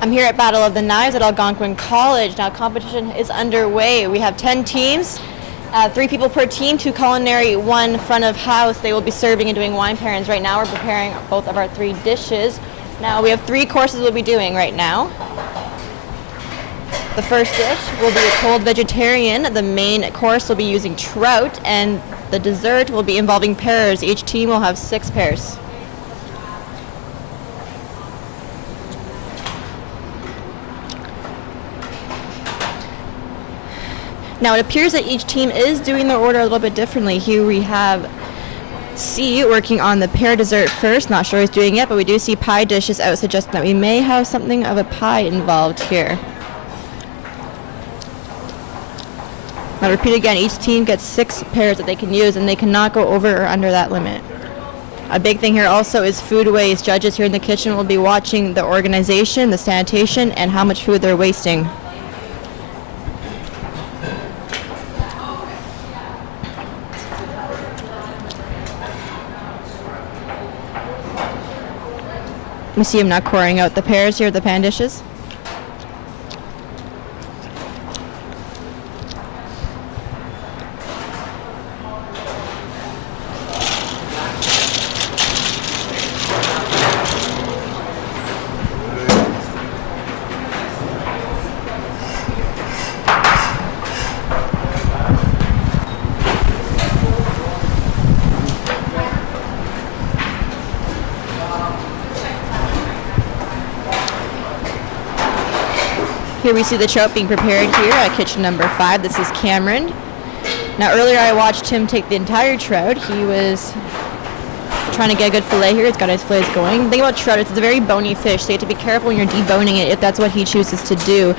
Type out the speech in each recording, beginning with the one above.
I'm here at Battle of the Knives at Algonquin College. Now competition is underway. We have 10 teams, 3 people per team, 2 culinary, 1 front of house. They will be serving and doing wine pairings. Right now we're preparing both of our 3 dishes. Now we have 3 courses we'll be doing right now. The first dish will be a cold vegetarian. The main course will be using trout, and the dessert will be involving pears. Each team will have 6 pears. Now it appears that each team is doing their order a little bit differently. Here we have C working on the pear dessert first. Not sure he's doing it, but we do see pie dishes out, suggesting that we may have something of a pie involved here. Now repeat again, each team gets 6 pears that they can use, and they cannot go over or under that limit. A big thing here also is food waste. Judges here in the kitchen will be watching the organization, the sanitation, and how much food they're wasting. We see him now pouring out the pears here, the pan dishes. Here we see the trout being prepared here at kitchen number 5. This is Cameron. Now earlier I watched him take the entire trout. He was trying to get a good fillet here. He's got his fillets going. The thing about trout is it's a very bony fish, so you have to be careful when you're deboning it if that's what he chooses to do.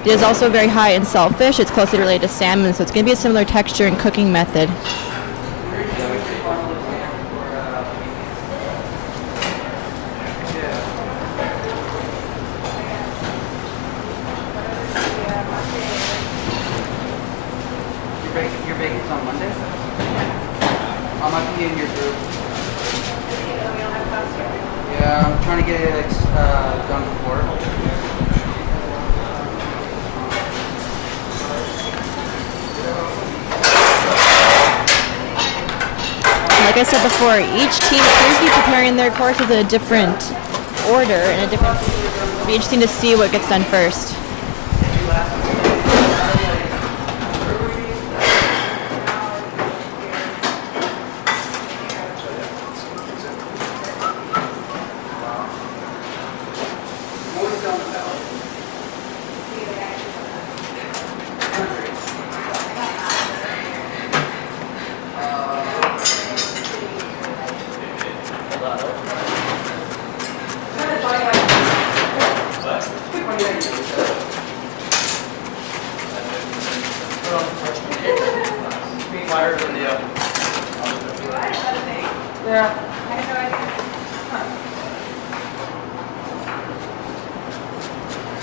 It is also very high in saltfish. It's closely related to salmon, so it's going to be a similar texture and cooking method. Your bacon's on Monday? I might be in your group. Yeah, I'm trying to get it done before. Like I said before, each team appears to be preparing their courses in a different order, it'll be interesting to see what gets done first.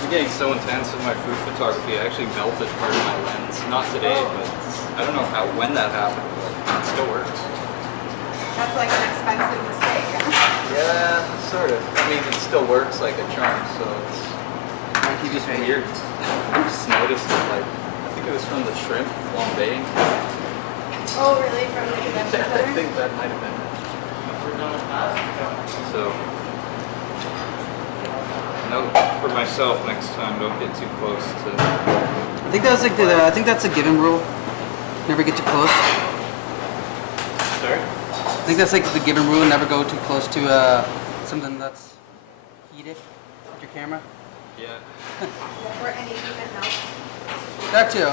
I'm getting so intense in my food photography, I actually melted part of my lens. Not today, but I don't know when that happened, but it still works. That's like an expensive mistake. Yeah, sort of. I mean, it still works like a charm, so it's just weird. I just noticed it, like, I think it was from the shrimp flambeing. Oh, really? From the convention I center? think that might have been it. So, note for myself next time, don't get too close to. I think that's like I think that's a given rule. Never get too close. Sorry? I think that's like the given rule. Never go too close to something that's heated with your camera. Yeah. Or any even else? That too.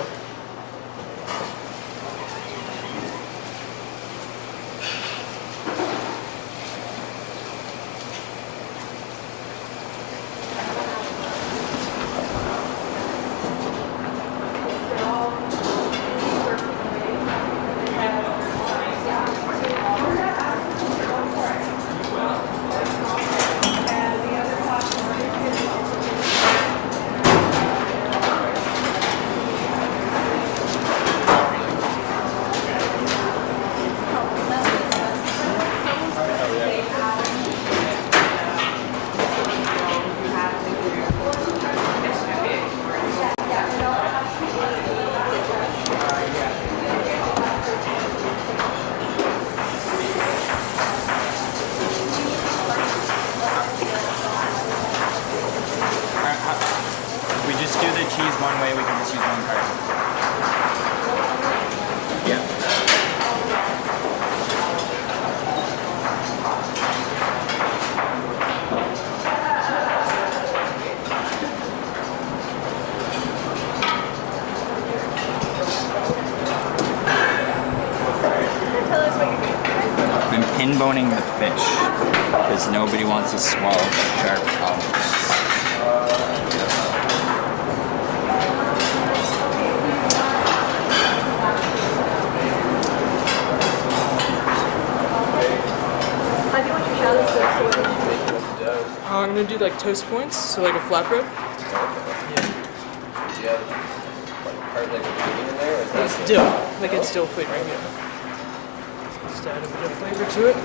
deboning the fish because nobody wants to swallow the sharp objects. I'm gonna do like toast points, so like a flatbread. Yeah. Like part like green in there? Or is that It's dill, like it's dill flavoring. Yeah. Just add a bit of flavor to it.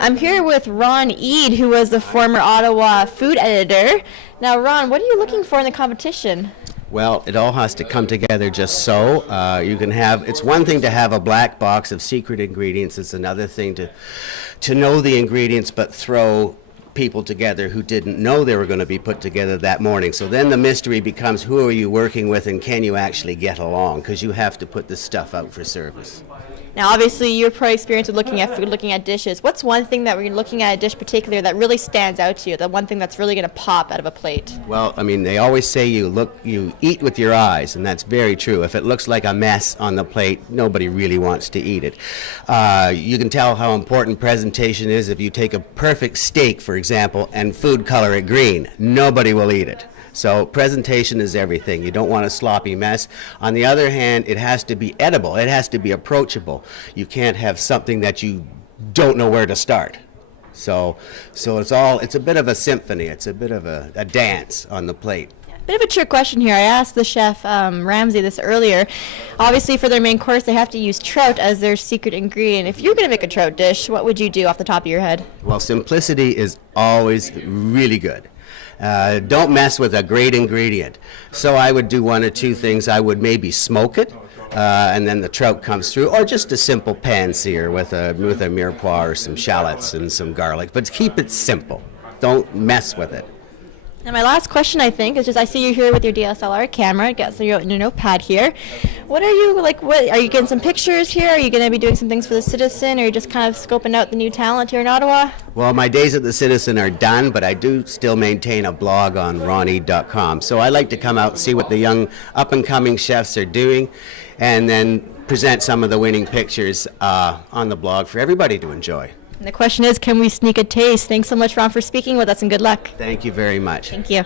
I'm here with Ron Eade, who was the former Ottawa food editor. Now, Ron, what are you looking for in the competition? Well, it all has to come together just so. You can have, it's one thing to have a black box of secret ingredients. It's another thing to know the ingredients but throw people together who didn't know they were going to be put together that morning. So then the mystery becomes, who are you working with and can you actually get along? Because you have to put this stuff out for service. Now, obviously, your pro experience with looking at food, looking at dishes. What's one thing that when you're looking at a dish particular that really stands out to you, the one thing that's really going to pop out of a plate? Well, I mean, they always say you eat with your eyes, and that's very true. If it looks like a mess on the plate, nobody really wants to eat it. You can tell how important presentation is if you take a perfect steak, for example, and food color it green. Nobody will eat it. So presentation is everything. You don't want a sloppy mess. On the other hand, it has to be edible. It has to be approachable. You can't have something that you don't know where to start. So it's a bit of a symphony. It's a bit of a dance on the plate. Bit of a trick question here. I asked the chef Ramsey this earlier. Obviously, for their main course, they have to use trout as their secret ingredient. If you're going to make a trout dish, what would you do off the top of your head? Well, simplicity is always really good. Don't mess with a great ingredient. So I would do one or two things. I would maybe smoke it, and then the trout comes through, or just a simple pan sear with a mirepoix or some shallots and some garlic. But keep it simple. Don't mess with it. And my last question, I think, is just I see you here with your DSLR camera. Got your notepad here. What are you like? What are you getting some pictures here? Are you going to be doing some things for the Citizen, or are you just kind of scoping out the new talent here in Ottawa? Well, my days at the Citizen are done, but I do still maintain a blog on roneade.com. So I like to come out and see what the young up-and-coming chefs are doing, and then present some of the winning pictures on the blog for everybody to enjoy. And the question is, can we sneak a taste? Thanks so much, Ron, for speaking with us, and good luck. Thank you very much. Thank you.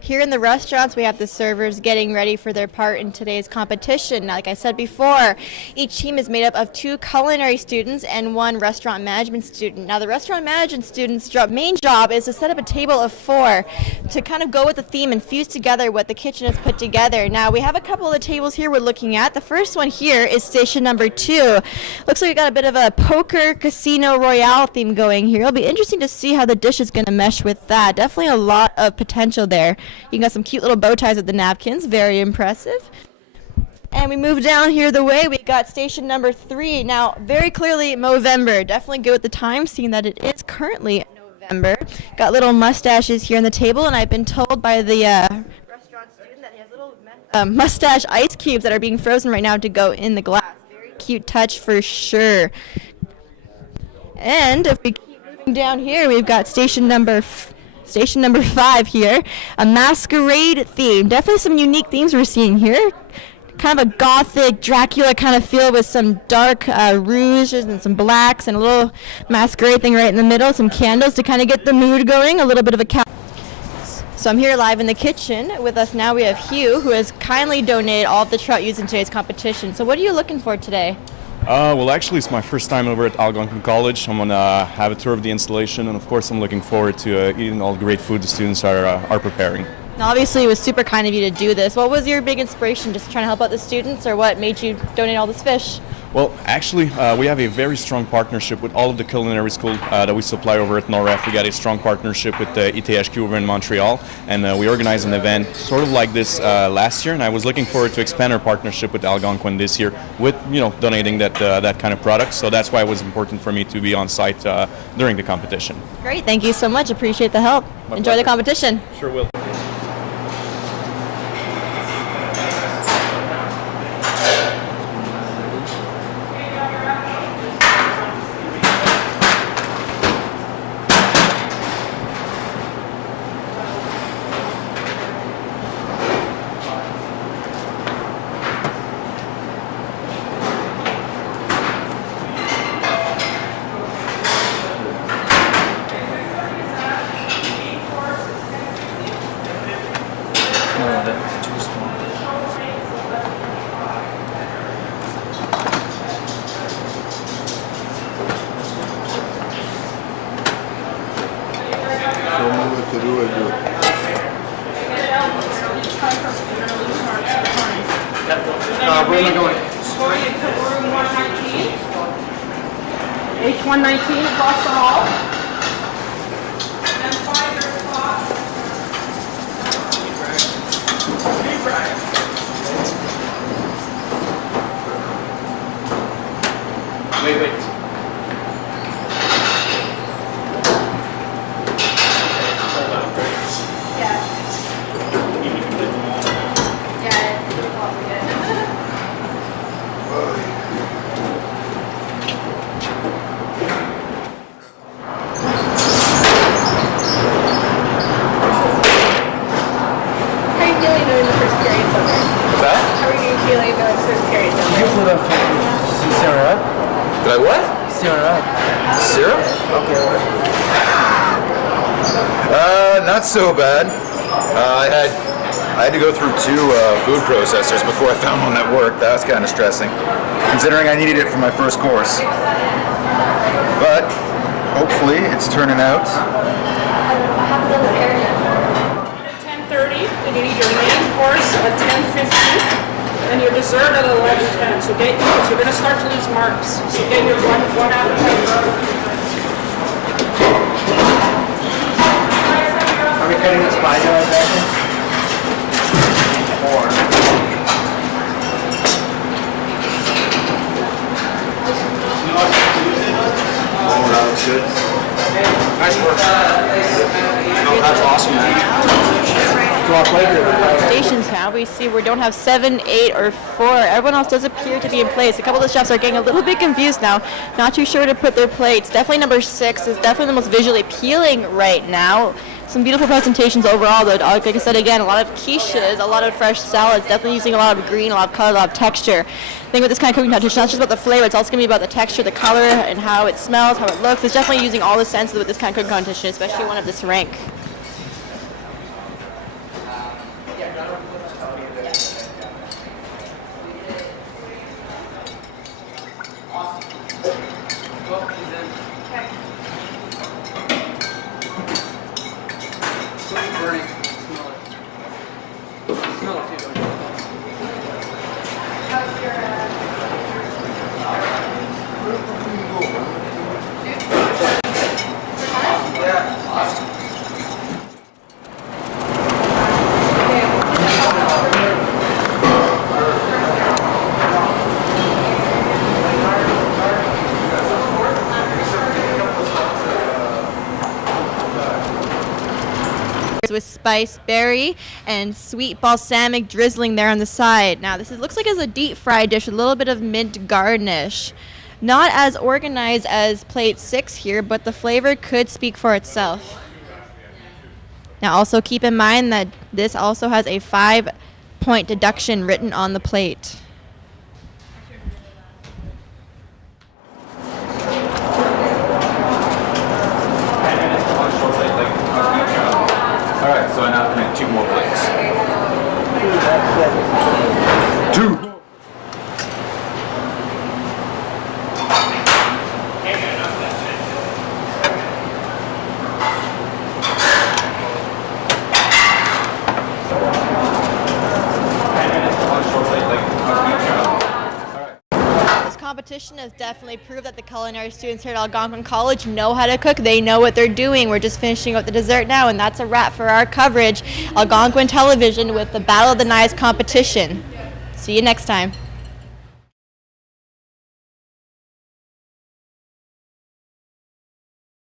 Here in the restaurants, we have the servers getting ready for their part in today's competition. Now, like I said before, each team is made up of 2 culinary students and 1 restaurant management student. Now, the restaurant management student's main job is to set up a table of 4 to kind of go with the theme and fuse together what the kitchen has put together. Now, we have a couple of the tables here we're looking at. The first one here is station number 2. Looks like we got a bit of a poker casino royale theme going here. It'll be interesting to see how the dish is going to mesh with that. Definitely a lot of potential there. You got some cute little bow ties with the napkins, very impressive. And we move down here the way, we got station number 3. Now, very clearly Movember, definitely good with the time, seeing that it is currently November. Got little mustaches here on the table, and I've been told by the restaurant student that he has little mustache ice cubes that are being frozen right now to go in the glass. Very cute touch for sure. And if we keep moving down here, we've got station number 5 here, a masquerade theme. Definitely some unique themes we're seeing here. Kind of a gothic Dracula kind of feel with some dark rouges and some blacks and a little masquerade thing right in the middle, some candles to kind of get the mood going, a little bit of a So I'm here live in the kitchen. With us now we have Hugh, who has kindly donated all of the trout used in today's competition. So what are you looking for today? Well, actually, it's my first time over at Algonquin College. I'm going to have a tour of the installation, and of course, I'm looking forward to eating all the great food the students are preparing. Now, obviously, it was super kind of you to do this. What was your big inspiration? Just trying to help out the students, or what made you donate all this fish? Well, actually, we have a very strong partnership with all of the culinary school that we supply over at NOREF. We got a strong partnership with ITHQ over in Montreal, and we organized an event sort of like this last year, and I was looking forward to expand our partnership with Algonquin this year with, donating that kind of product. So that's why it was important for me to be on site during the competition. Great, thank you so much. Appreciate the help. My Enjoy the pleasure. competition. Sure will. to do it, do it. Where am I going? Room 119. H119 across the hall. And find your spot. Wait. How are you feeling during the first period? What's that? How are you feeling during the first period? Did I what? Syrup? Not so bad. I had to go through 2 food processors before I found one that worked. That was kind of stressing, considering I needed it for my first course. But hopefully it's turning out. At 10:30, and you need your main course at 10:50, and your dessert at 11:10. So you're going to start to lose marks. So get your one appetizer. Are we cutting this by now, Rebecca? Nice work. No, that's awesome, man. Go off later. Stations now, we see we don't have 7, 8, or 4. Everyone else does appear to be in place. A couple of the chefs are getting a little bit confused now, not too sure where to put their plates. Definitely number 6 is definitely the most visually appealing right now. Some beautiful presentations overall, though. Like I said again, a lot of quiches, a lot of fresh salads, definitely using a lot of green, a lot of color, a lot of texture. I think with this kind of cooking competition, not just about the flavor, it's also going to be about the texture, the color, and how it smells, how it looks. It's definitely using all the senses with this kind of cooking competition, especially one of this rank. Burning. Smell it too, don't you? With spiced berry and sweet balsamic drizzling there on the side. Now this looks like it's a deep fried dish with a little bit of mint garnish. Not as organized as plate 6 here, but the flavor could speak for itself. Now also keep in mind that this also has a 5-point deduction written on the plate. Alright, so I now have to make 2 more plates. 2! This competition has definitely proved that the culinary students here at Algonquin College know how to cook. They know what they're doing. We're just finishing up the dessert now, and that's a wrap for our coverage. Algonquin Television with the Battle of the Knives competition. See you next time.